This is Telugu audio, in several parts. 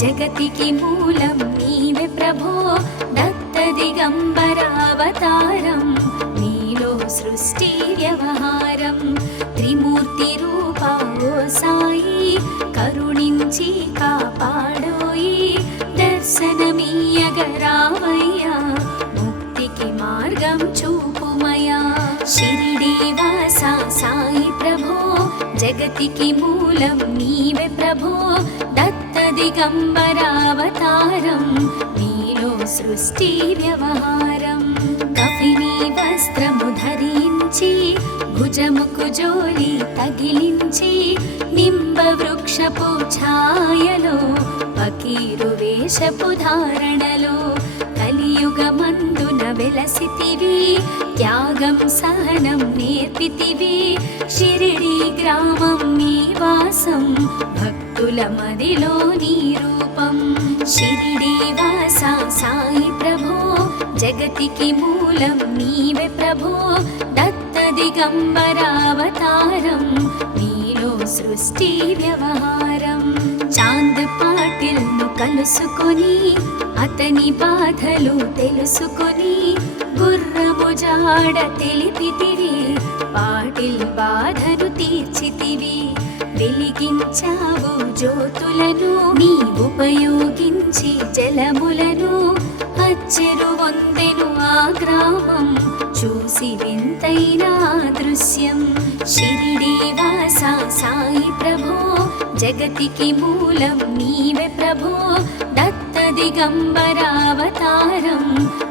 జగతికి మూలం నీవే ప్రభో దత్త దిగంబరావతారం నీలో సృష్టి వ్యవహారం త్రిమూర్తి రూపా ఓ సాయి కరుణించి కాపాడోయి దర్శనమీయగరావయ్యా ముక్తికి మార్గం చూపుమయా షిరిడి వాసా సాయి ప్రభో జగతికి మూలం నీవే ప్రభో దత్త దిగంబరావతారం నీలో సృష్టి వ్యవహారం కఫిని వస్త్రము ధరించి భుజముకు జోలి తగిలించి నింబ వృక్షపు ఛాయలో ఫకీరు వేషపు ధారణలో కలియుగమందున వెలసితివి త్యాగం సహనం నేర్పితివి షిరిడి గ్రామం నీ వాసం భక్తుల మదిలో నీ రూపం షిరిడి వాసా సాయి ప్రభో జగతికి మూలం నీవే ప్రభో దత్త దిగంబరావతారం నీలో సృష్టి వ్యవహారం చాంద్ పాటిల్ ను కలుసుకొని అతని బాధలు తెలుసుకొని గుర్రము జాడ తెలిపితివి పాటిల్ బాధను తీర్చితివి వెలిగించావు జ్యోతులను నీ ఉపయోగించి జలములను అచ్చెరు వందెను ఆ గ్రామం చూసి వింతైన దృశ్యం షిరిడి వాసా సాయి ప్రభో జగతికి మూలం నీవే ప్రభో దత్త దిగంబరావతారం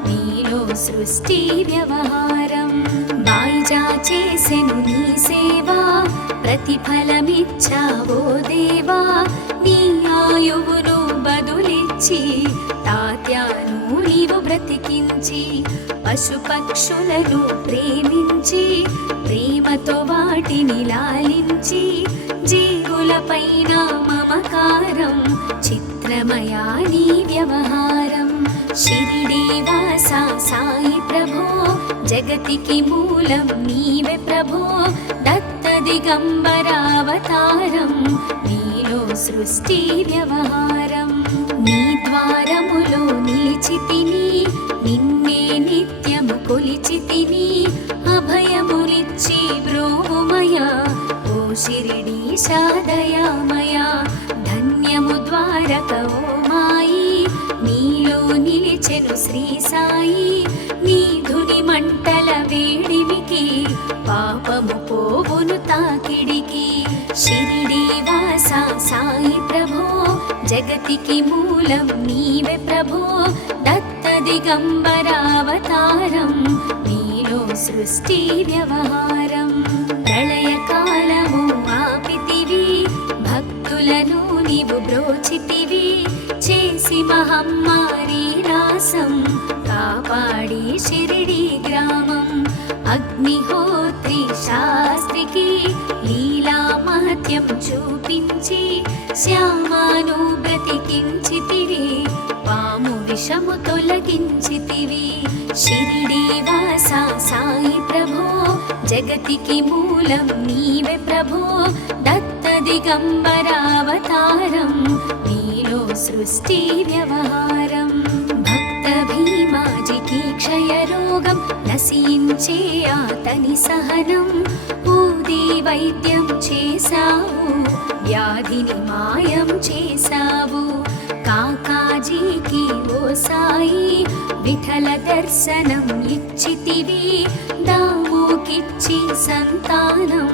నీలో సృష్టి వ్యవహారం బాయిజా చేసెను నీ సేవా ప్రతిఫలమిచ్చావో దేవా నీ ఆయువును బదులిచ్చి తాత్యాను నీవు బ్రతికించి పశుపక్షులను ప్రేమించి ప్రేమతో వాటిని లాలించి జీవులపైన మమకారం చిత్రమయా నీ వ్యవహారం షిరిడి వాసా సాయి ప్రభో జగతికి మూలం నీవే ప్రభో దత్త దిగంబరావతారం నీలో సృష్టి వ్యవహారం నీ ద్వారములో నిలిచితిని నిన్నే నిత్యము కొలిచితిని అభయములిచ్చి బ్రోమయా ఓ షిరిడీశా దయామయా ధన్యము ద్వారక ఓ మాయి నీలో నిలిచెను శ్రీ సాయి నీ ధుని మంటల వేడిమికి పాపము పోవును తాకిడికి షిరిడి వాసా సాయి ప్రభో జగతికి మూలం నీవే ప్రభో దత్త దిగంబరావతారం నీలో సృష్టి వ్యవహారం ప్రళయకాలము ఆపితివి భక్తులను నీవు బ్రోచితివి చేసి మహమ్మారి నాశం కాపాడి షిరిడి గ్రామం అగ్నిహోత్రి శాస్త్రికి లీలా మహత్యం చూపించి శ్యామాను బ్రతికించితివి పాము విషము తొలగించితివి షిరిడి వాసా సాయి ప్రభో జగతికి మూలం నీవే ప్రభో దత్త దిగంబరావతారం నీలో సృష్టి వ్యవహారం భక్త భీమాజికి క్షయరోగం నశించే అతని సహనం ఊది వైద్యం చేశావు వ్యాధిని మాయం చేశావు కాకాజీకి ఓ సాయి విఠల దర్శనం ఇచ్చితివి దాముకిచ్చి సంతానం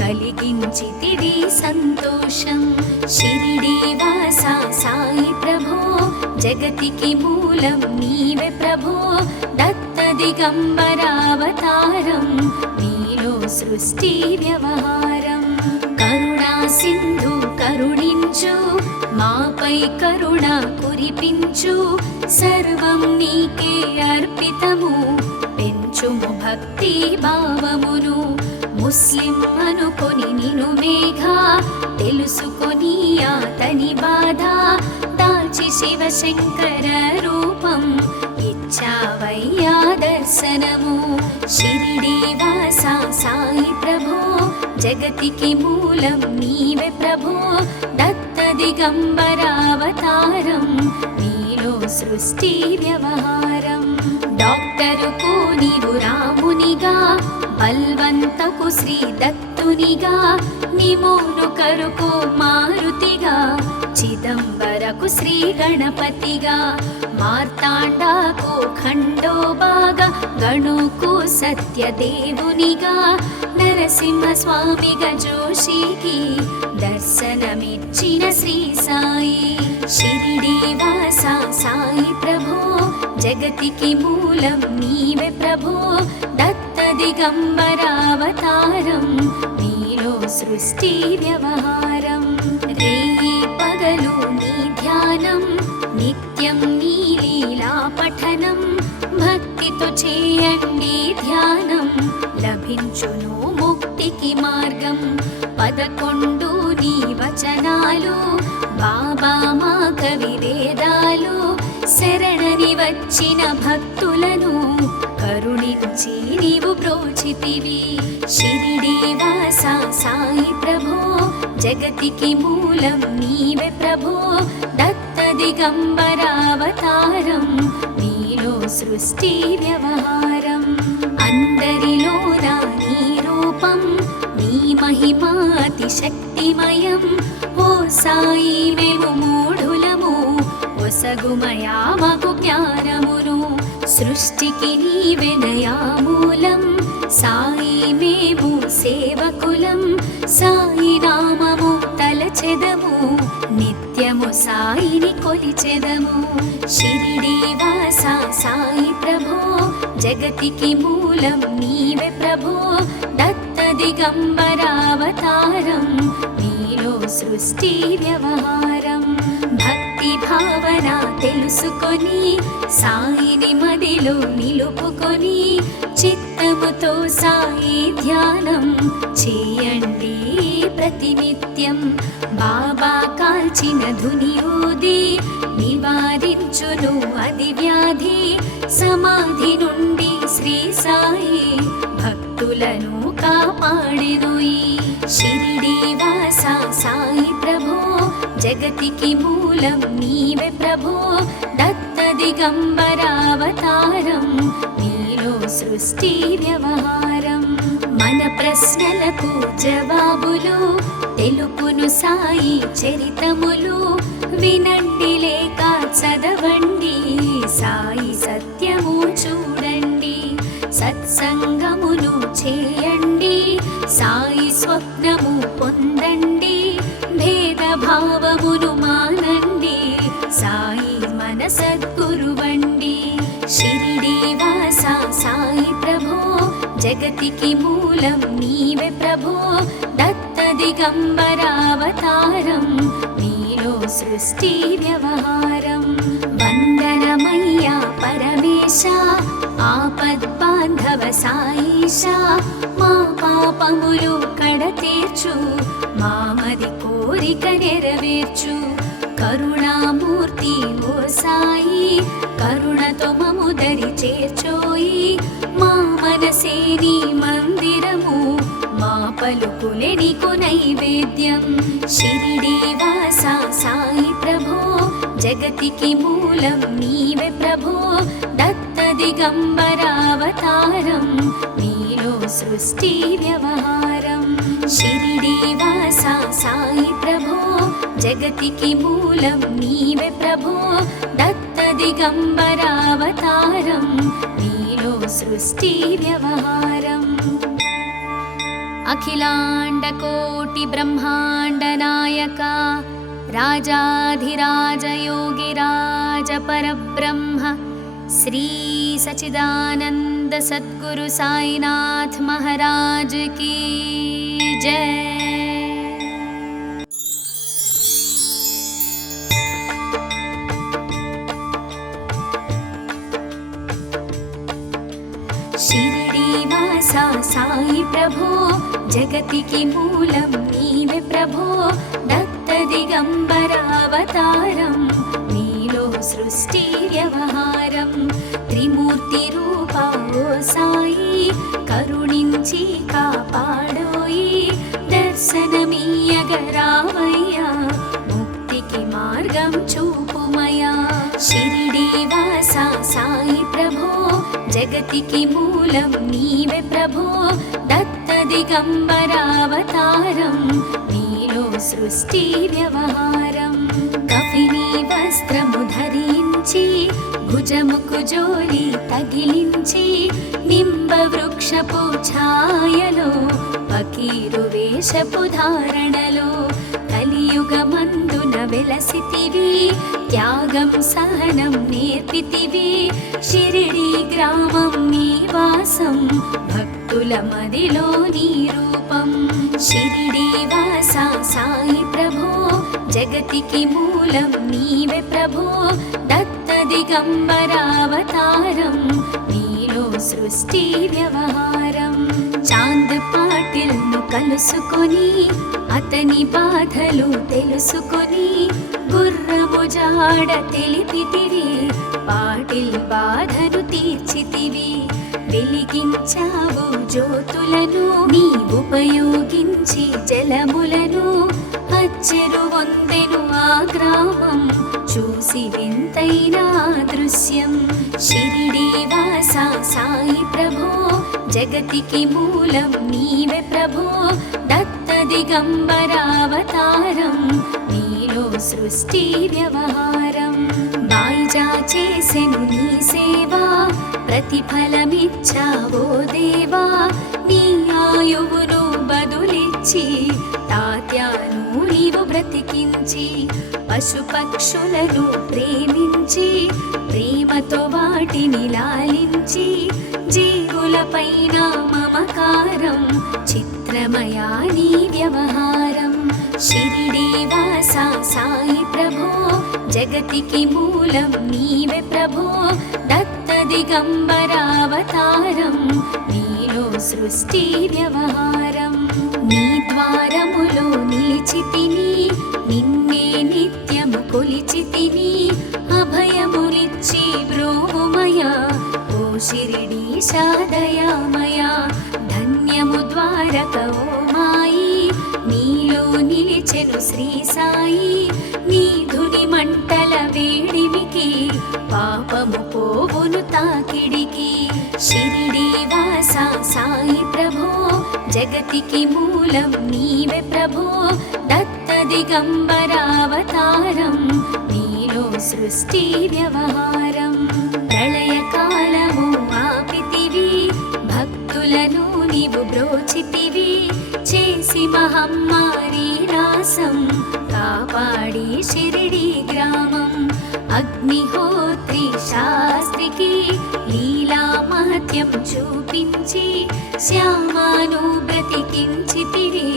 కలిగించితివి సంతోషం షిరిడి వాసా సాయి ప్రభో జగతికి మూలం నీవే ప్రభో దత్త దిగంబరావతారం నీలో సృష్టి వ్యవహారం కరుణా సింధు కరుణించు మాపై కరుణ కురిపించు సర్వం నీకే అర్పితము పెంచుము భక్తి భావమును ముస్లిం అనుకొని నిను మేఘా తెలుసుకొని అతని బాధ దాల్చి శివశంకర రూపం ఇచ్చావయ్యా దర్శనము షిరిడి వాసా సాయి ప్రభో జగతికి మూలం నీవే ప్రభో దత్త దిగంబరావతారం నీలో సృష్టి వ్యవహారం. డాక్టరుకు నీవు రామునిగా, బల్వంతకు శ్రీ దత్తునిగా, నిమోను కరుకు మారుతిగా, చిదంబరకు శ్రీ గణపతిగా, మార్తాండాకు ఖండోబాగా, గణుకు సత్యదేవునిగా, నరసింహస్వామిగా జోషికి దర్శనమిచ్చిన శ్రీ సాయి. షిరిడి వాస సాయి ప్రభో, జగతికి మూలం నీవే ప్రభో, దత్త దిగంబరావతారం నీలో సృష్టి వ్యవహారం. రేయి పగలు నీ ధ్యానం, నిత్యం నీ లీలా పఠనం, భక్తితో చేయండి ధ్యానం, లభించును ముక్తికి మార్గం. 11 నీ వచనాలు, బాబా మా కవి వేదాలు, శరణని వచ్చిన భక్తులను కరుణించి నీవు బ్రోచితివి. షిరిడి వాస సాయి ప్రభో, జగతికి మూలం నీవే ప్రభో, దత్త దిగంబరావతారం నీలో సృష్టి వ్యవహారం. అందరిలోన నీ రూపం, నీ మహిమా అతి శక్తిమయం. ఓ సాయి మేము మూఢులము, ఒసగుమయా మాకు జ్ఞానమును, సృష్టికి నీవెనయా మూలం. సాయి మేము సేవకులం, సాయి నామము తలచెదము, నిత్యము సాయిని కొలిచెదము. షిరిడి వాస సాయి ప్రభో, జగతికి మూలం నీవే ప్రభో, దత్త దిగంబరావతారం నీలో సృష్టి వ్యవహారం. భక్తి భావన తెలుసుకొని సాయిని మదిలో నిలుపుకొని, చిత్తముతో సాయి ధ్యానం చేయండి ప్రతినిత్యం. బాబా కాల్చిన ధుని ఊది నివారించును అది వ్యాధి, సమాధి నుండి శ్రీ సాయి భక్తులను కాపాడెను. షిరిడి వాస సాయి ప్రభో, జగతికి మూలం నీవే ప్రభో, దత్త దిగంబరావతారం నీలో సృష్టి వ్యవహారం. మన ప్రశ్నలకు జవాబులు తెలుపును సాయి చరితములు, వినండి లేక చదవండి, సాయి సత్యము చూడండి. సత్సంగమును చేయండి, సాయి స్వప్నము పొందండి, భేదభావమును మానండి, సాయి మన సద్గురువండి. షిరిడి వాస సాయి ప్రభో, జగతికి మూలం నీవే ప్రభో, దత్త దిగంబరావతారం నీలో సృష్టి వ్యవహారం. వందనమయ్యా పరమేశ, ఆపద్బాంధవ సాయిష, మా పాపములు కడతీర్చు, మామది కోరిక నెరవేర్చు. కరుణామూర్తి ఓ సాయి, కరుణతో మము దరి చేర్చోయి. మా మనసే నీ మందిరము, మా పలుకులే నీకు నైవేద్యం. షిరిడి వాస సాయి ప్రభో, జగతికి మూలం నీవే ప్రభో, దత్త దిగంబరావతారం నీలో సృష్టి వ్యవహారం. షిరిడి వాస సాయి ప్రభో, జగతికి మూలం నీవే ప్రభో, దత్త దిగంబరావతారం నీలో సృష్టి వ్యవహారం. అఖిలాండ కోటి బ్రహ్మాండ నాయక, రాజాధిరాజ యోగిరాజ పరబ్రహ్మ, శ్రీ సచిదానంద సద్గురు సాయినాథ్ మహారాజ్ की जय. షిరిడి వాస సాయి ప్రభో, జగతికి మూలం నీవే ప్రభో, దత్త దిగంబరావతారం నీలో సృష్టి వ్యవహారం. త్రిమూర్తి రూప ఓ సాయి, కరుణించి కాపాడోయి, దర్శనమీయగరావయ్యా, ముక్తి సాయి ప్రభో జగతికి మూలం నీవే ప్రభో దత్త దిగంబరావతారం నీలో సృష్టి వ్యవహారం కఫిని వస్త్రము ధరించి భుజముకు జోలి తగిలించి నింబ వృక్షపు ఛాయలో ఫకీరు వేషపు ధారణలో కలియుగమందున వెలసితివి త్యాగం సహనం నేర్పితివి షిరిడి గ్రామం నీ వాసం భక్తుల మదిలో నీ రూపం షిరిడి వాస సాయి ప్రభో జగతికి మూలం నీవే ప్రభో దత్త దిగంబరావతారం నీలో సృష్టి వ్యవహారం చాంద్ పాటిల్ను కలుసుకొని అతని బాధలు తెలుసుకొని గుర్రము జాడ తెలిపితివి పాటిల్ బాధను తీర్చితివి వెలిగించావు జ్యోతులను నీ ఉపయోగించి జలములను అచ్చెరు వందెను ఆ గ్రామం చూసి వింతైన దృశ్యం షిరిడి వాస సాయి ప్రభో జగతికి మూలం నీవే ప్రభో దత్త దిగంబరావతారం నీలో సృష్టి వ్యవహారం బాయిజా చేసెను నీ సేవా ప్రతిఫలమిచ్చావో దేవా నీ ఆయువును బదులిచ్చి తాత్యాను నీవు బ్రతికించి పశుపక్షులను ప్రేమించి ప్రేమతో వాటిని లాలించి జీవులపైన మమకారం చిత్రమయా నీ వ్యవహారం షిరిడి వాస సాయి ప్రభో జగతికి మూలం నీవే ప్రభో దత్త దిగంబరావతారం నీలో సృష్టి వ్యవహారం నీ ద్వారములో నిలిచితిని నిన్నే నిత్యము కొలిచితిని అభయమునిచ్చి బ్రోమయ ఓ షిరిడీశా దయామయ ధన్యము ద్వారక ఓ మాయి నీలో నిలిచెను శ్రీ సాయి నీ ధుని మంటల వేడిమికి పాపము పోవును తాకిడికి షిరిడి వాస సాయి ప్రభో జగతికి మూలం నీవే ప్రభో దత్త దిగంబరావతారం నీలో సృష్టి వ్యవహారం ప్రళయకాలము ఆపితివి భక్తులను నీవు బ్రోచితివి చేసి మహమ్మారి నాశం కాపాడి షిరిడి గ్రామం అగ్నిహోత్రి శాస్త్రికి లీలా మహత్యం చూపించి శ్యామాను బ్రతికించితివి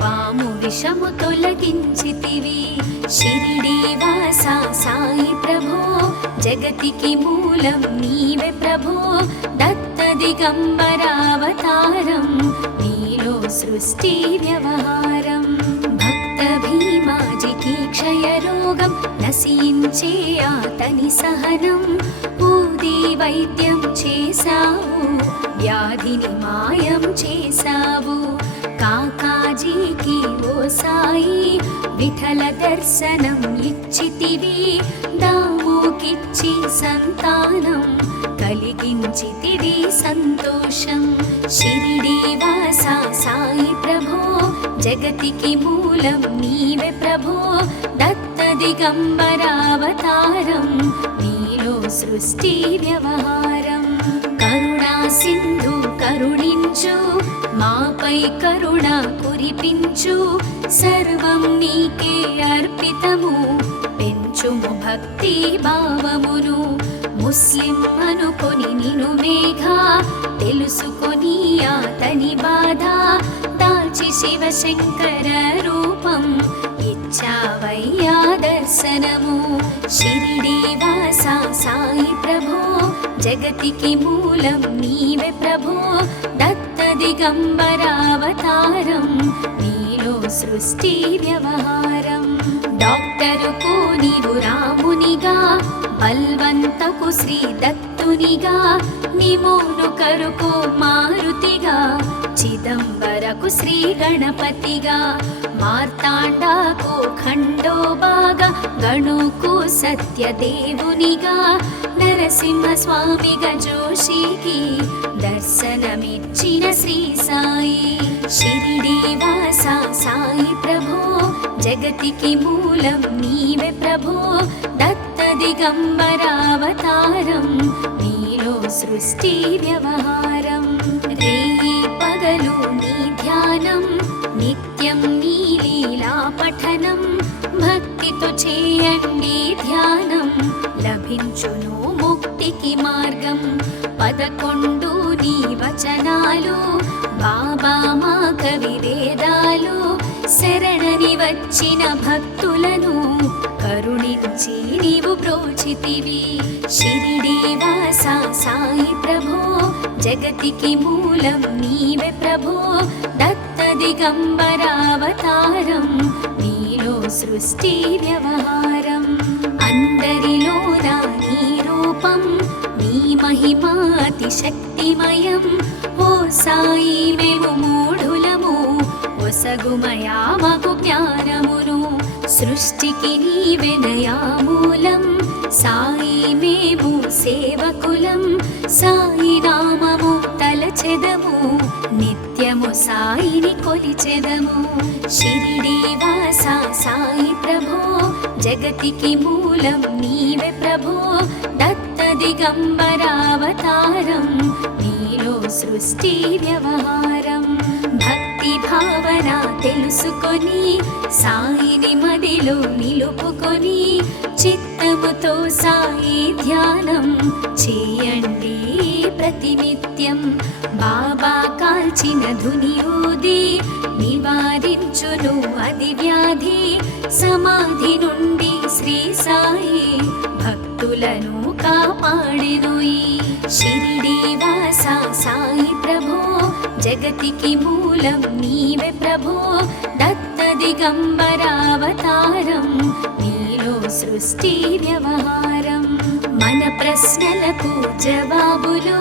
పాము విషము తొలగించితివి షిరిడి వాస సాయి ప్రభో జగతికి మూలం నీవే ప్రభో దత్త దిగంబరావతారం నీలో సృష్టి వ్యవహారం భక్త భీమాజికి క్షయరోగం నశించే అతని సహనం ఊది వైద్యం చేశావు వ్యాధిని మాయం చేశావు కాకాజీకి ఓ సాయి విఠల దర్శనం ఇచ్చితివి దాముకిచ్చి సంతానం కలిగించితివి సంతోషం షిరిడి వాస సాయి ప్రభో జగతికి మూలం నీవే ప్రభో దత్త దిగంబరావతారం నీలో సృష్టి వ్యవహారం కరుణా సింధు కరుణించు మాపై కరుణ కురిపించు సర్వం నీకే అర్పితము పెంచుము భక్తి భావమును ముస్లిం అనుకొని నిను మేఘా తెలుసుకొని అతని బాధ దాల్చి శివశంకర రూపం ఇచ్చావయ్యా దర్శనము షిరిడి వాస సాయి ప్రభో జగతికి మూలం నీవే ప్రభో దత్త దిగంబరావతారం నీలో సృష్టి వ్యవహారం డాక్టరుకు నీవు రామునిగా బల్వంతకు శ్రీ దత్తునిగా నిమోను కరుకు మారుతిగా చిదంబరకు శ్రీ గణపతిగా మార్తాండాకు ఖండోబాగా గణుకు సత్యదేవునిగా నరసింహస్వామిగా జోషికి దర్శనమిచ్చిన శ్రీ సాయి. షిరిడి వాస సాయి ప్రభో, జగతికి మూలం నీవే ప్రభో. దత్త దిగంబరావతారం, నీలో సృష్టి వ్యవహారం. రేయి పగలు నీ ధ్యానం, నిత్యం నీ లీలా పఠనం. భక్తితో చేయండి ధ్యానం, లభించును ముక్తికి మార్గం. 11 నీ వచనాలు, బాబా మా కవి వేదాలు. శరణని వచ్చిన భక్తులను కరుణించి నీవు బ్రోచితివి. షిరిడి వాస సాయి ప్రభో, జగతికి మూలం నీవే ప్రభో. దత్త దిగంబరావతారం, నీలో సృష్టి వ్యవహారం. అందరిలోన నీ రూపం, నీ మహిమా అతి శక్తిమయం. ఓ సాయి మేము మూఢులము, ఒసగుమయా మాకు జ్ఞానమును. సృష్టికి నీవెనయా మూలం, సాయి మేము సేవకులం. సాయి నామము తలచెదము, నిత్యము సాయిని కొలిచెదము. షిరిడి వాస సాయి ప్రభో, జగతికి మూలం నీవే ప్రభో. దత్త దిగంబరావతారం, నీలో సృష్టి వ్యవహారం. భక్తి భావన తెలుసుకొని, సాయిని మదిలో నిలుపుకొని. చిత్తముతో సాయి ధ్యానం చేయండి ప్రతినిత్యం. బాబా కాల్చిన ధుని ఊది, నివారించును అది వ్యాధి. సమాధి నుండి శ్రీ సాయి భక్తులను కాపాడెనోయి. షిరిడి వాస సాయి ప్రభో, జగతికి మూలం నీవే ప్రభో. దత్త దిగంబరావతారం, నీలో సృష్టి వ్యవహారం. మన ప్రశ్నలకు జవాబులు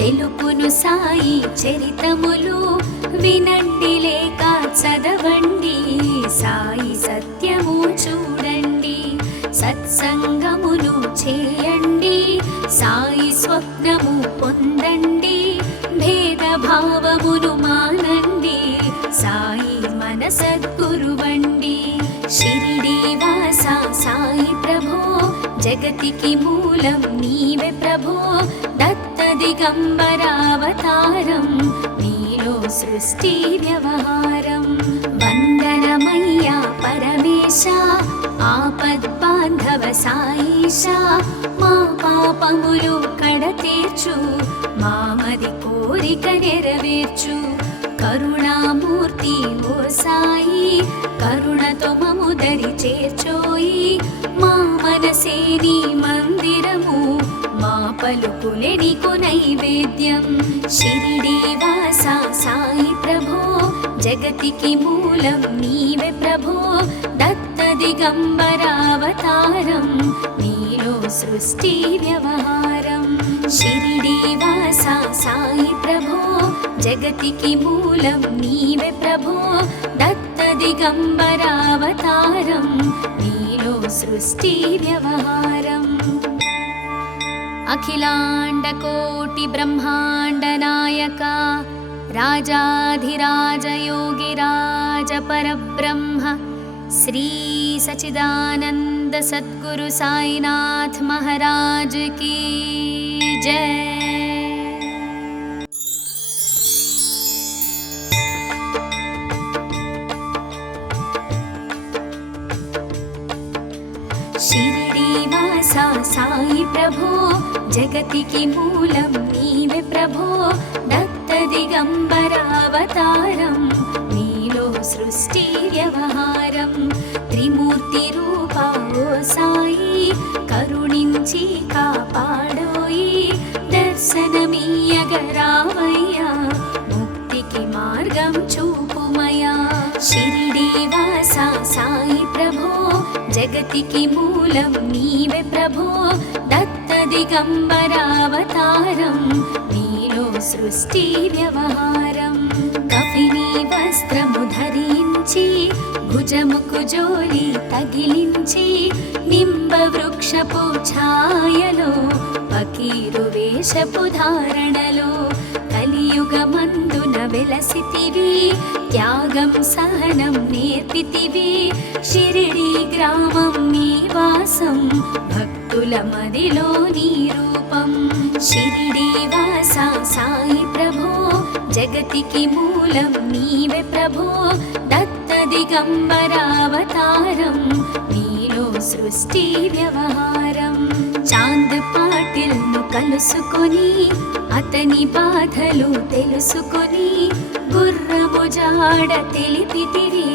తెలుపును సాయి చరితములు. వినండి లేక చదవండి, సాయి సత్యము చూడండి. సత్సంగమును చేయండి, సాయి స్వప్నము పొందండి. భేదభావమును మానండి, సాయి మన సద్గురువండి. షిరిడి వాస సాయి ప్రభో, జగతికి మూలం నీవే ప్రభో. దత్త దిగంబరావతారం, నీలో సృష్టి వ్యవహారం. వందనమయ్యా పరమేశ, ఆపద్బాంధవ సాయిష. మా పాపములు కడతీర్చు, మామది కోరిక నెరవేర్చు. కరుణామూర్తి ఓ సాయి, కరుణతో మము దరి చేర్చోయి. మా మనసే నీ మందిరము, మా పలుకులే నీకు నైవేద్యం. షిరిడి వాస సాయి ప్రభో, జగతికి మూలం నీవే ప్రభో. దత్త దిగంబరావతారం, నీలో సృష్టి వ్యవహారం. షిరిడి వాస సాయి ప్రభో, జగతికి మూలం నీవే ప్రభో. దత్త దిగంబరావతారం, నీలో సృష్టి వ్యవహారం. అఖిలాండ కోటి బ్రహ్మాండ నాయక, రాజాధిరాజ యోగిరాజ పరబ్రహ్మ, శ్రీ సచిదానంద సద్గురు సాయినాథ్ మహారాజ్ की जय. షిరిడి వాస సాయి ప్రభో, జగతికి మూలం నీవే ప్రభో. దత్త దిగంబరావతారం, నీలో సృష్టి వ్యవహారం. త్రిమూర్తి రూప ఓ సాయి, కరుణించి కాపాడోయి. దర్శనమీయగరావయ్యా, ముక్తికి మార్గం చూపుమయా. షిరిడి వాస సాయి ప్రభో, జగతికి మూలం నీవే ప్రభో. దత్త దిగంబరావతారం, నీలో సృష్టి వ్యవహారం. మాఫిని వస్త్రము ధరించి భుజముకు జోలి తగిలించి నింబ వృక్షపు ఛాయలో ఫకీరు వేషపు ధారణలో కలియుగమందున వెలసితివి త్యాగం సహనం నేర్పితివి షిరిడి గ్రామం నీ వాసం భక్తుల మదిలో నీ రూపం షిరిడి వాస సాయి ప్రభో జగతికి మూలం నీవే ప్రభో దత్త దిగంబరావతారం నీలో సృష్టి వ్యవహారం చాంద్ పాటిల్ ను కలుసుకొని అతని బాధలు తెలుసుకొని గుర్రము జాడ తెలిపితివి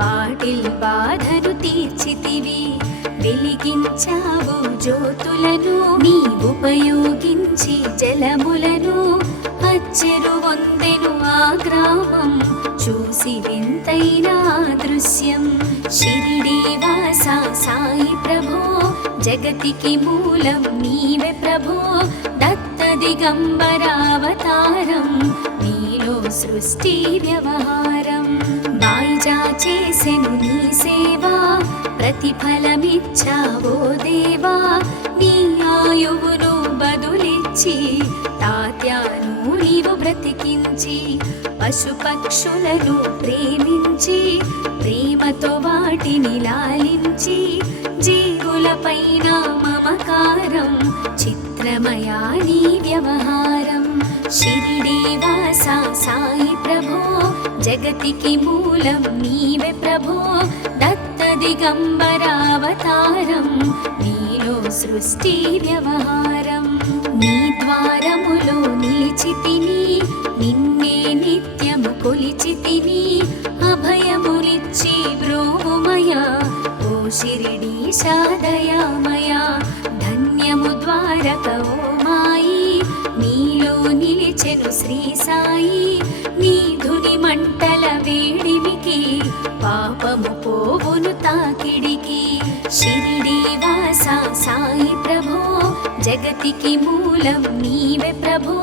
పాటిల్ బాధను తీర్చితివి వెలిగించావు జ్యోతులను నీ ఉపయోగించి జలములను అచ్చెరు వందెను ఆ గ్రామం చూసి వింతైన దృశ్యం షిరిడి వాస సాయి ప్రభో జగతికి మూలం నీవే ప్రభో దత్త దిగంబరావతారం నీలో సృష్టి వ్యవహారం బాయిజా చేసెను నీ సేవా ప్రతిఫలమిచ్చావో దేవా నీ ఆయువును బదులిచ్చి తాత్యాను నీవు బ్రతికించి పశుపక్షులను ప్రేమించి ప్రేమతో వాటిని లాలించి జీవులపైన మమకారం చిత్రమయా నీ వ్యవహారం షిరిడి వాస సాయి ప్రభో జగతికి మూలం నీవే ప్రభో దత్త దిగంబరావతారం నీలో సృష్టి వ్యవహారం నీ ద్వారములో నిలిచితిని నిన్నే నిత్యము కొలిచితిని అభయములిచ్చి బ్రోమయా ఓ షిరిడీశా దయామయా ధన్యము ద్వారక ఓ మాయి నీలో నిలిచెను శ్రీ సాయి నీ ధుని మంటల వేడిమికి పాపము పోవును తాకిడికి షిరిడి వాస సాయి ప్రభో జగతికి మూలం నీవే ప్రభో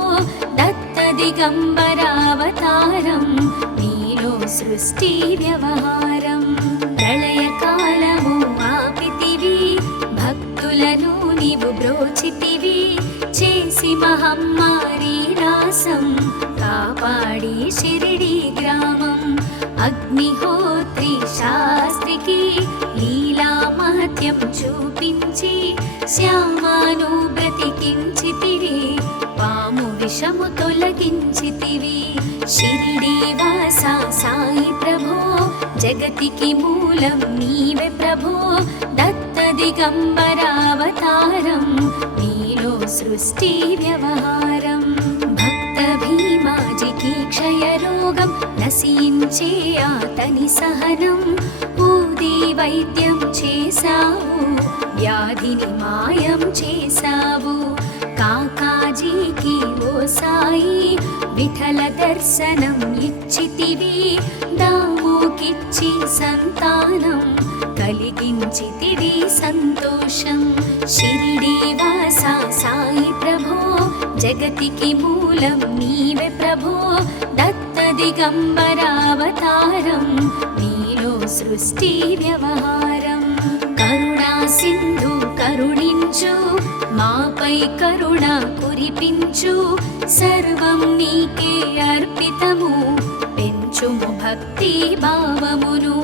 దత్త దిగంబరావతారం నీలో సృష్టి వ్యవహారం ప్రళయకాలము ఆపితివి భక్తులను నీవు బ్రోచితివి చేసి మహమ్మారి నాశం కాపాడి షిరిడి గ్రామం అగ్నిహోత్రి శాస్త్రికి లీలా మహత్యం చూపించి శ్యామాను బ్రతికించితివి పాము విషము తొలగించితివి షిరిడి వాస సాయి ప్రభో జగతికి మూలం నీవే ప్రభో దత్త దిగంబరావతారం నీలో సృష్టి వ్యవహారం భక్త భీమాజికి క్షయరోగం నశించే అతని సహనం ఊది వైద్యం చేశావు వ్యాధిని మాయం చేశావు కాకాజీకి ఓ సాయి విఠల దర్శనం ఇచ్చితివి దాముకిచ్చి సంతానం కలిగించితివి సంతోషం షిరిడి వాస సాయి ప్రభో జగతికి మూలం నీవే ప్రభో దత్త దిగంబరావతారం నీలో సృష్టి వ్యవహారం కరుణా సింధు కరుణించు మాపై కరుణ కురిపించు సర్వం నీకే అర్పితము పెంచుము భక్తి భావమును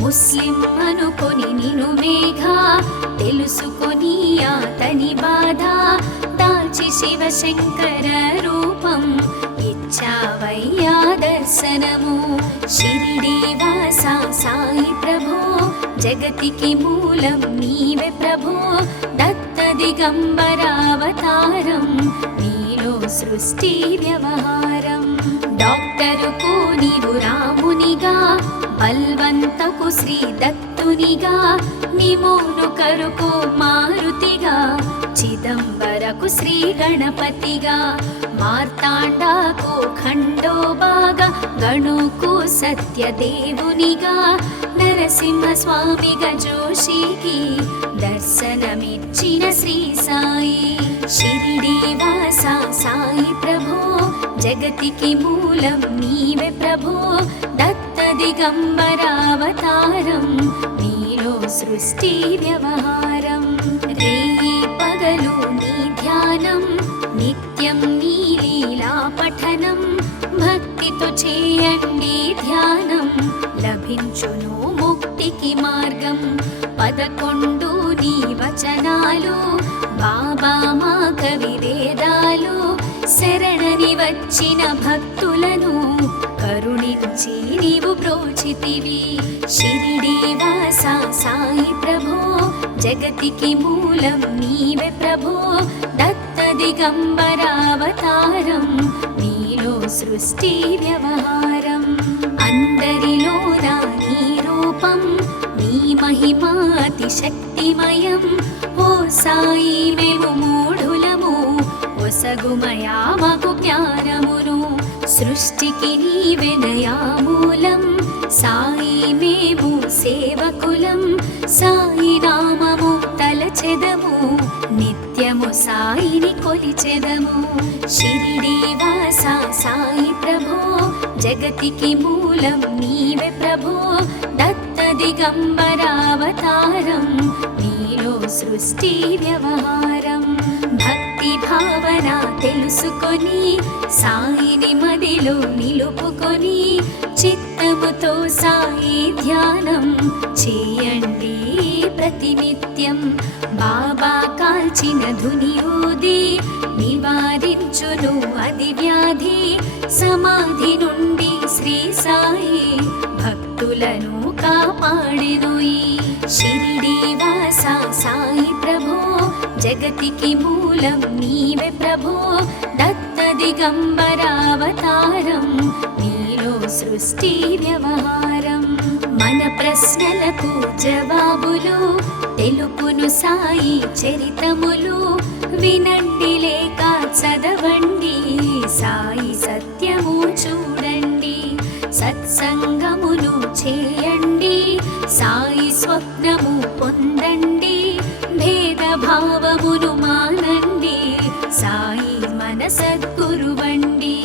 ముస్లిం అనుకొని నిను మేఘా తెలుసుకొని అతని బాధ దాచి శివశంకర రూపం ఇచ్చావయ్యా దర్శనము షిరిడి వాస సాయి ప్రభో జగతికి మూలం నీవే ప్రభో దత్త దిగంబరావతారం నీలో సృష్టి వ్యవహారం డాక్టరుకు నీవు రామునిగా బల్వంతకు శ్రీ దత్తునిగా నిమోను కరుకు మారుతిగా చిదంబరకు శ్రీ గణపతిగా మార్తాండాకు ఖండోబాగా గణుకు సత్యదేవునిగా నరసింహ స్వామిగా జోషికి దర్శనమిచ్చిన శ్రీ సాయి షిరిడి వాస సాయి ప్రభో జగతికి మూలం నీవే ప్రభో దత్త దిగంబరావతారం నీలో సృష్టి వ్యవహారం రేయి పగలు నీ ధ్యానం నిత్యం నీ లీలా పఠనం భక్తితో చేయండి ధ్యానం లభించును ముక్తికి మార్గం 11 నీ వచనాలు బాబా మా కవి వేదాలు శరణని వచ్చిన భక్తులను కరుణించి నీవు బ్రోచితివి షిరిడి వాస సాయి ప్రభో జగతికి మూలం నీవే ప్రభో దత్త దిగంబరావతారం నీలో సృష్టి వ్యవహారం అందరిలోన నీ రూపం నీ మహిమా అతి శక్తిమయం ఓ సాయి మేము మూఢులము ఒసగుమయా మాకు జ్ఞానమును సృష్టికి నీవెనయా మూలం సాయి మేము సేవకులం సాయి నామము తలచెదము నిత్యము సాయిని కొలిచెదము షిరిడి వాస సాయి ప్రభో జగతికి మూలం నీవే ప్రభో దత్త దిగంబరావతారం నీలో సృష్టి వ్యవహారం భక్తి భావన తెలుసుకొని సాయిని మదిలో నిలుపుకొని చిత్తముతో సాయి ధ్యానం చేయండి ప్రతినిత్యం బాబా కాల్చిన ధుని ఊది నివారించును అది వ్యాధి సమాధి నుండి శ్రీ సాయి భక్తులను కాపాడెను ఈ షిరిడి వాస సాయి ప్రభో జగతికి మూలం నీవే ప్రభో దత్త దిగంబరావతారం నీలో సృష్టి వ్యవహారం మన ప్రశ్నలకు జవాబులు తెలుపును సాయి చరితములు వినండి లేక చదవండి సాయి సత్యము చూడండి సత్సంగమును చేయండి సాయి స్వప్నము పొందండి భేదభావమును మానండి సాయి మన సద్గురువండి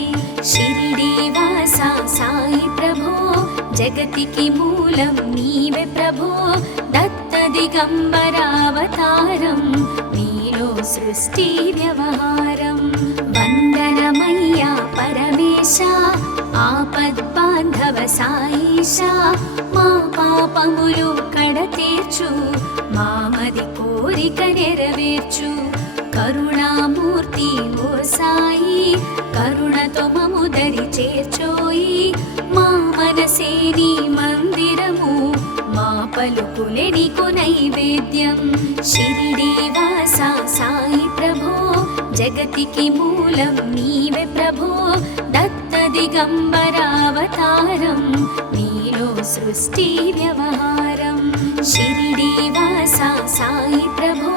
షిరిడి వాస సాయి ప్రభో జగతికి మూలం నీవే ప్రభో దత్త దిగంబరావతారం నీలో సృష్టి వ్యవహారం వందనమయ్యా పరమేశ ఆపద్బాంధవ సాయిష మా పాపములు కడతీర్చు మామది కోరిక నెరవేర్చు కరుణామూర్తి ఓ సాయి కరుణతో మము దరి చేర్చోయి మా మనసే నీ మందిరము మా పలుకులే నీకు నైవేద్యం షిరిడి వాస సాయి ప్రభో జగతికి మూలం నీవే ప్రభో దత్త దిగంబరావతారం నీలో సృష్టి వ్యవహారం షిరిడి వాస సాయి ప్రభో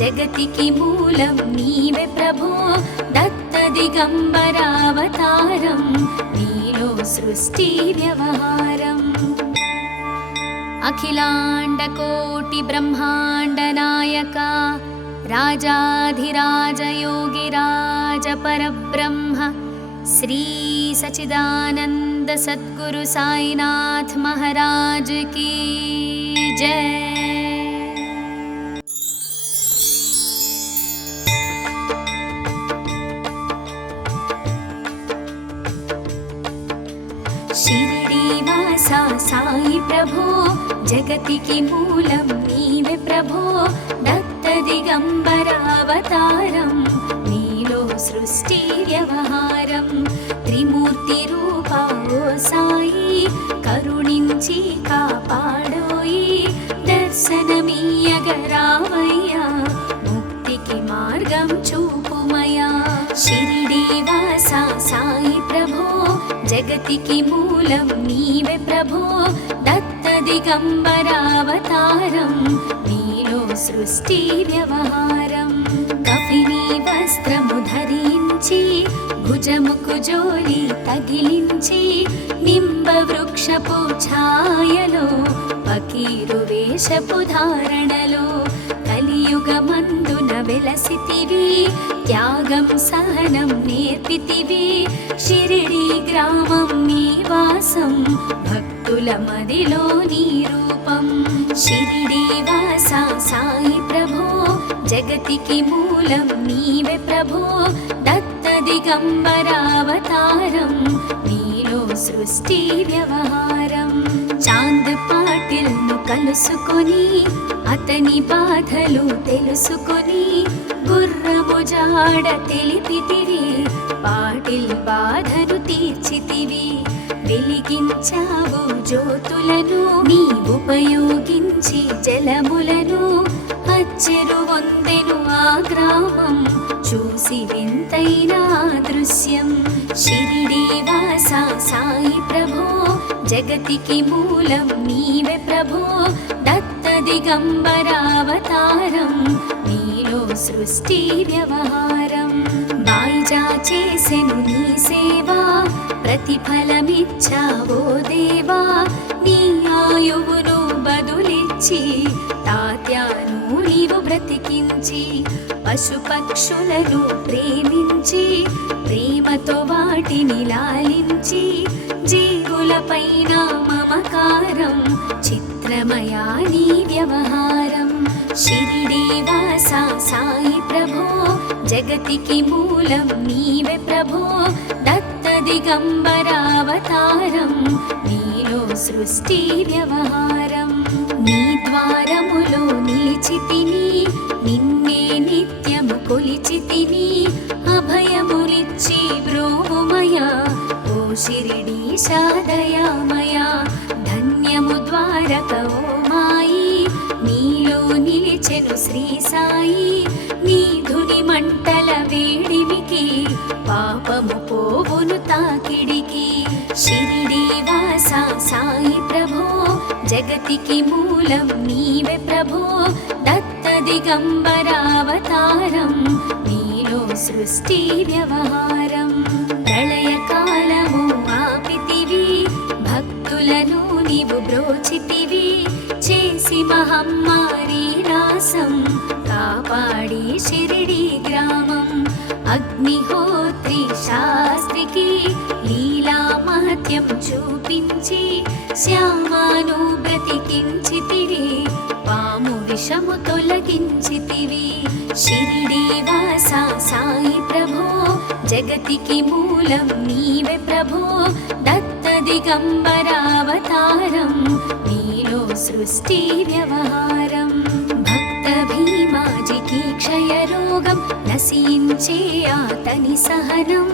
జగతికి మూలం నీవే ప్రభో దత్త దిగంబరావతారం నీలో సృష్టి వ్యవహారం అఖిలాండ కోటి బ్రహ్మాండ నాయక రాజాధిరాజ యోగిరాజ పరబ్రహ్మ శ్రీ సచిదానంద సద్గురు సాయినాథ్ మహారాజ్ की जय। షిరిడి వాస సాయి ప్రభో జగతికి మూలం నీవే ప్రభో దత్త దిగంబరావతారం నీలో సృష్టి వ్యవహారం త్రిమూర్తి రూప ఓ సాయి కరుణించి కాపాడోయి దర్శనమీయగరావయ్యా ముక్తికి మార్గం చూపుమయా షిరిడి వాస సాయి ప్రభో జగతికి మూలం నీవే ప్రభో దత్త దిగంబరావతారం నీలో సృష్టి వ్యవహారం కఫిని వస్త్రము ధరించి భుజముకు జోలి తగిలించి నింబ వృక్షపు ఛాయలో ఫకీరు వేషపు ధారణలో కలియుగమందున వెలసితివి త్యాగం సహనం నేర్పితివి షిరిడి గ్రామం నీ వాసం భక్తుల మదిలో నీ రూపం షిరిడి వాస సాయి ప్రభో జగతికి మూలం నీవే ప్రభో దత్త దిగంబరావతారం నీలో సృష్టి వ్యవహారం చాంద్ పాటిల్ ను కలుసుకొని అతని బాధలు తెలుసుకొని గుర్రము జాడ తెలిపితివి పాటిల్ బాధను తీర్చితివి వెలిగించావు జ్యోతులను నీ ఉపయోగించి జలములను అచ్చెరు వందెను ఆ గ్రామం చూసి వింతైన దృశ్యం షిరిడి వాస సాయి ప్రభో జగతికి మూలం నీవే ప్రభో దత్త దిగంబరావతారం నీలో సృష్టి వ్యవహారం బాయిజా చేసెను నీ సేవా ప్రతిఫలమిచ్చావో దేవా నీ ఆయువును బదులిచ్చి తాత్యాను నీవు బ్రతికించి పశుపక్షులను ప్రేమించి ప్రేమతో వాటిని లాలించి జీవులపైన మమకారం చిత్రమయా నీ వ్యవహారం షిరిడి వాస సాయి ప్రభో జగతికి మూలం నీవే ప్రభో దత్త దిగంబరావతారం నీలో సృష్టి వ్యవహారం నీ ద్వారములో నిలిచితిని నిన్నే నిత్యము కొలిచితిని అభయములిచ్చి బ్రోమయ ఓ షిరిడి దయామయ ధన్యము ద్వారక ఓ మాయి నీలో నిలిచెను శ్రీ సాయి నీ ధుని మంటల వేడిమికి పాపము పోవును తాకిడికి షిరిడి వాస సాయి ప్రభో జగతికి మూలం నీవే ప్రభో దత్త దిగంబరావతారం నీలో సృష్టి వ్యవహారం ప్రళయకాలము ఆపితివి భక్తులను నీవు బ్రోచితివి చేసి మహమ్మారి నాశం కాపాడి షిరిడి గ్రామం అగ్నిహోత్రి శాస్త్రికి లీలా మహత్యం చూపించి శ్యామాను బ్రతికించితివి పాము విషము తొలగించితివి షిరిడి వాస సాయి ప్రభో జగతికి మూలం నీవే ప్రభో దత్త దిగంబరావతారం నీలో సృష్టి వ్యవహారం భక్త భీమాజికి క్షయరోగం నశించే అతని సహనం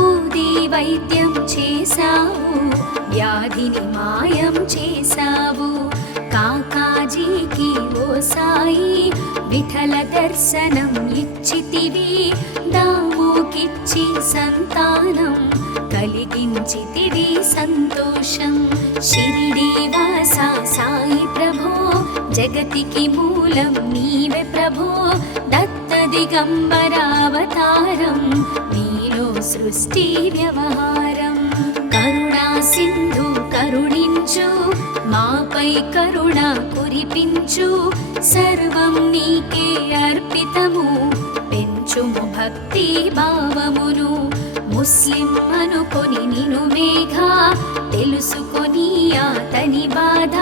ఊది వైద్యం చేశావు వ్యాధిని మాయం చేశావు కాకాజీకి ఓ సాయి విఠల దర్శనం ఇచ్చితివి దాముకిచ్చి సంతానం కలిగించితివి సంతోషం షిరిడి వాస సాయి ప్రభో జగతికి మూలం నీవే ప్రభో దత్త దిగంబరావతారం నీలో సృష్టి వ్యవహారం కరుణా సింధు కరుణించు మాపై కరుణ కురిపించు సర్వం నీకే అర్పితము పెంచుము భక్తి భావమును ముస్లిం అనుకొని నిను మేఘా తెలుసుకొని అతని బాధ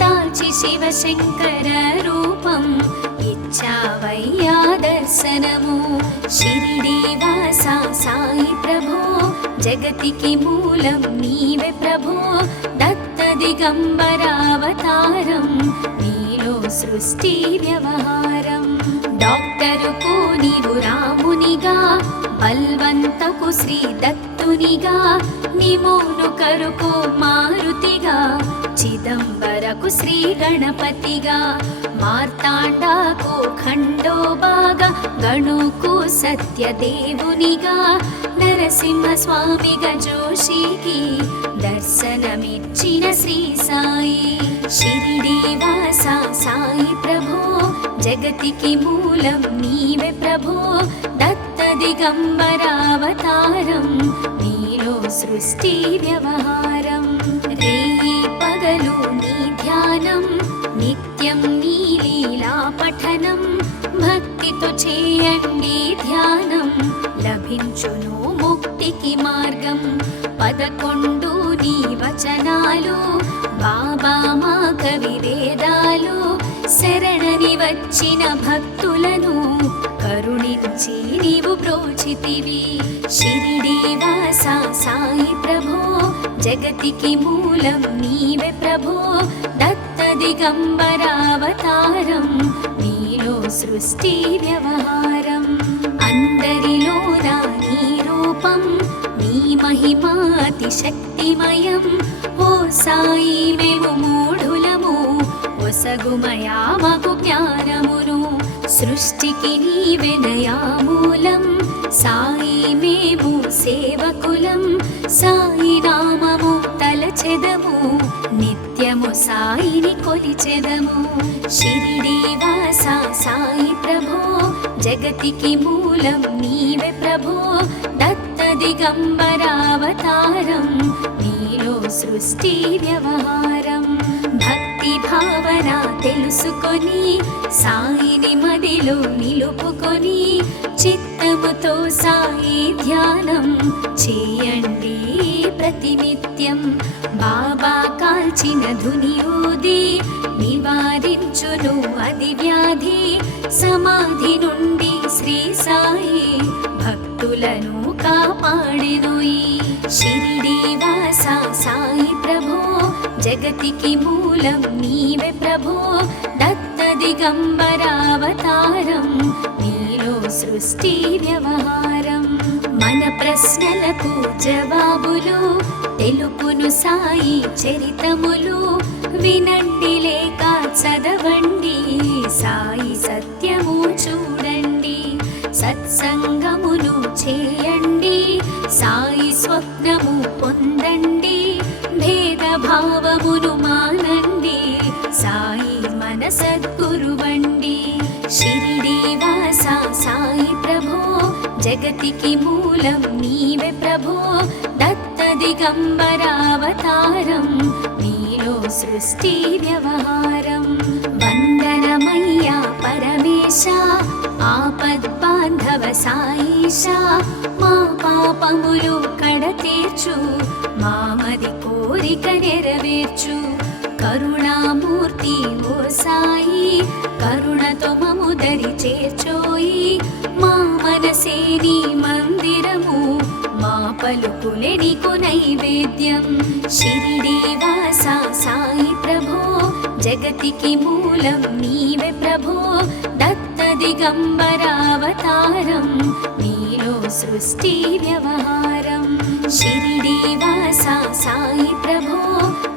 దాచి శివశంకర రూపం ఇచ్చావయ్యా దర్శనము షిరిడి వాస సాయి ప్రభో జగతికి మూలం నీవే ప్రభో దత్త దిగంబరావతారం నీలో సృష్టి వ్యవహారం డాక్టరుకు నీవు రామునిగా బల్వంతకు శ్రీ దత్తునిగా నిమోను కరుకు మారుతిగా చిదంబరకు శ్రీ గణపతిగా మార్తాండాకు ఖండోబాగా గణుకు సత్యదేవునిగా నరసింహ స్వామిగా జోషికి దర్శనమిచ్చిన శ్రీ సాయి షిరిడి వాస సాయి ప్రభో జగతికి మూలం నీవే ప్రభో దత్త దిగంబరావతారం నీలో సృష్టి వ్యవహారం రేయి పగలు నీ ధ్యానం నిత్యం నీ లీలా పఠనం భక్తితో చేయండి ధ్యానం, లభించును ముక్తికి మార్గం. 11 నీ వచనాలు బాబా మా కవి వేదాలు, శరణని వచ్చిన భక్తులను కరుణించి నీవు బ్రోచితివి. షిరిడీ వాస సాయి ప్రభో, జగతికి మూలం నీవే ప్రభో. దత్త దిగంబరావతారం, నీలో సృష్టి వ్యవహారం. అందరిలోన నీ రూపం, నీ మహిమాతి శక్తిమయం. ఓ సాయి మేము మూఢులము, ఒసగుమయా మాకు జ్ఞానమును. సృష్టికి నీవే నయామూలం, సాయి మేము సేవకులం. సాయి నామము తలచెదము, నిత్యము సాయిని కొలిచెదము. షిరిడీ వాస సాయి ప్రభో, జగతికి మూలం నీవే ప్రభో. దత్త దిగంబరావతారం, నీలో సృష్టి వ్యవహారం. భక్తి భావన తెలుసుకొని సాయిని మదిలో నిలుపుకొని, చిత్తముతో సాయి ధ్యానం చేయండి ప్రతినిత్యం. బాబా కాల్చిన ధుని ఊది, నివారించును అది వ్యాధి. సమాధి నుండి శ్రీ సాయి భక్తులను కాపాడెనోయి. షిరిడీ వాస సాయి ప్రభో, జగతికి మూలం నీవే ప్రభో. దత్త దిగంబరావతారం, నీలో సృష్టి వ్యవహారం. మన ప్రశ్నలకు జవాబులు తెలుపును సాయి చరితములు. వినండి లేక చదవండి, సాయి సత్యము చూడండి. సత్సంగమును చేయండి, సాయి స్వప్నము పొందండి. భేదభావమును మానండి, సాయి మన సద్గురువండి. షిరిడీ వాస సాయి ప్రభో, జగతికి మూలం నీవే ప్రభో. దత్త దిగంబరావతారం, నీలో సృష్టి వ్యవహారం. వందనమయ్యా పరమేశ, ఆపద్బాంధవ సాయిష. మా పాపములు కడతీర్చు, మామది కోరిక నెరవేర్చు. కరుణామూర్తి ఓ సాయి, కరుణతో మము దరి చేర్చోయి. మా మనసే నీ మందిరము, మా పలుకులే నీకు నైవేద్యం. షిరిడీ వాస సాయి ప్రభో, జగతికి మూలం నీవే ప్రభో. దత్త దిగంబరావతారం, నీలో సృష్టి వ్యవహారం. షిరిడీ వాస సాయి ప్రభో,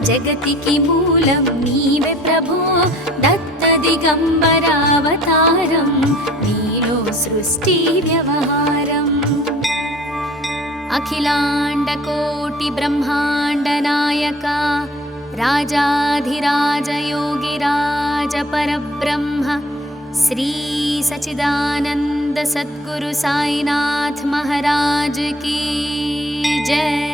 జగతికి మూలం నీవే ప్రభో. దత్త దిగంబరావతారం, నీలో సృష్టి వ్యవహారం. అఖిలాండ కోటి బ్రహ్మాండ నాయక, రాజాధిరాజ యోగిరాజ పరబ్రహ్మ, శ్రీ సచిదానంద సద్గురు సాయినాథ్ महाराज की जय।